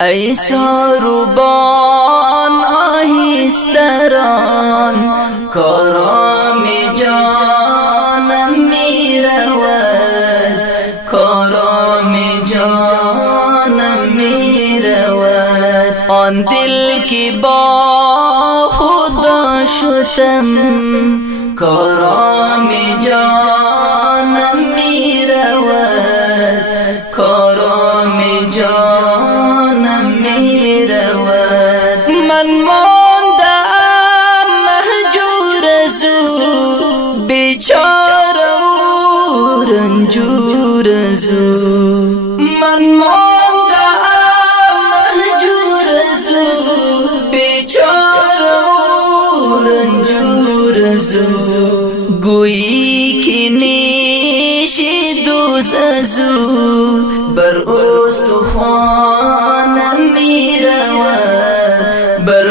ای ساربان آهیستران کارام جانم می رود، کارام جانم می رود. آن دل که با خدا شدم کارام جانم می رود، کارام جانم می رود. من ماندم مهجور از او، بیچاره و رنجور از او. من ماندم مهجور از او، بیچاره و رنجور از او. گویی که نیش دوز از او بر استخوانم می رود، بر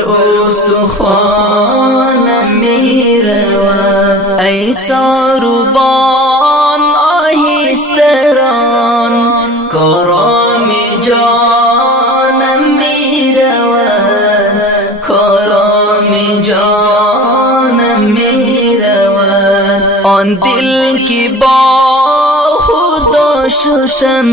استخوانم می رود. ای ساربان آهیستران کارام جانم می رود، کارام جانم می رود. آن دل که با خدا شدم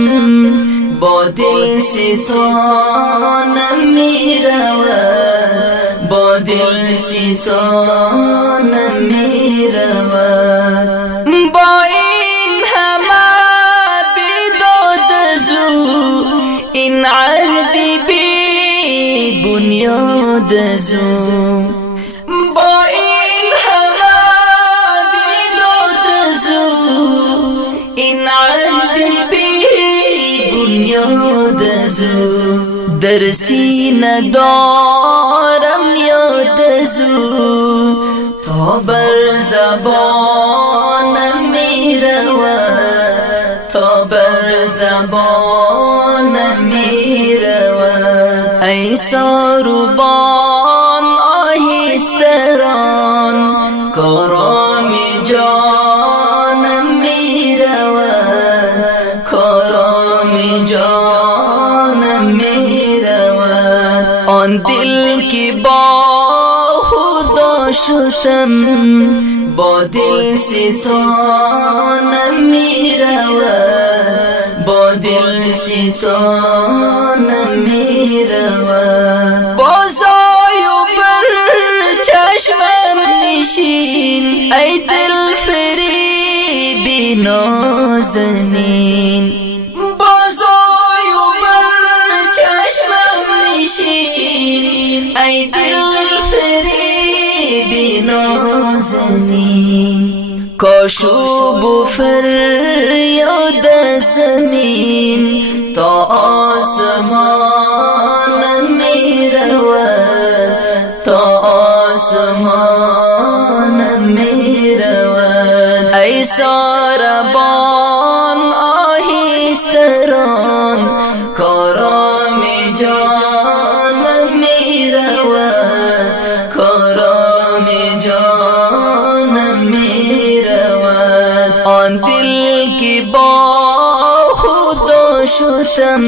با دل ستانم می رود، با دل ستانم می رود. با این همه بیداد از او، این عهد بی بنیاد از او. با این همه بیداد از او، این عهد بی بنیاد از او. در سینه دارم یاد از او، تا بر زبانم می رود، تا بر زبانم می رود. ای ساربان آهیستران کارام جانم می رود، کارام جانم می رود. آن دل که با خدا شدم با دل ستانم می رود، با دل ستانم می رود. بازآی و بر چشمم نشین ای دل فریبی نازنین. بازآی و بر چشمم نشین ای دل فریبی نازنین. کاشوب و فریاد زمین تا آسمانم می رود، تا آسمانم می رود. ای ساربان آهیستران کارام جانم می رود، کارام جانم می رود. آن دل که با خدا شدم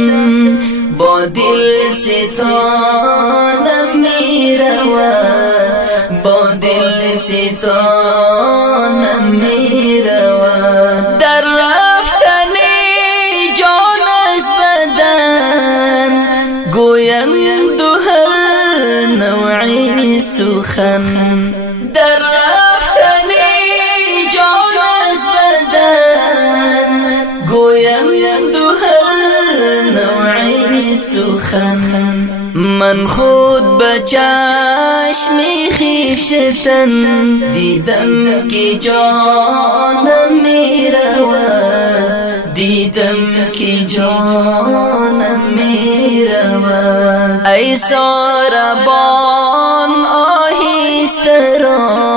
با دل ستانم می رود، با دل ستانم می رود. در رفتن جان از بدن گویند هر نوعی سخن. در رفتن جان از بدن گویند هر نوعی سخن. من خود به چشم خویشتن دیدم که جانم می رود، دیدم که جانم می رود. ای ساربان آهیستران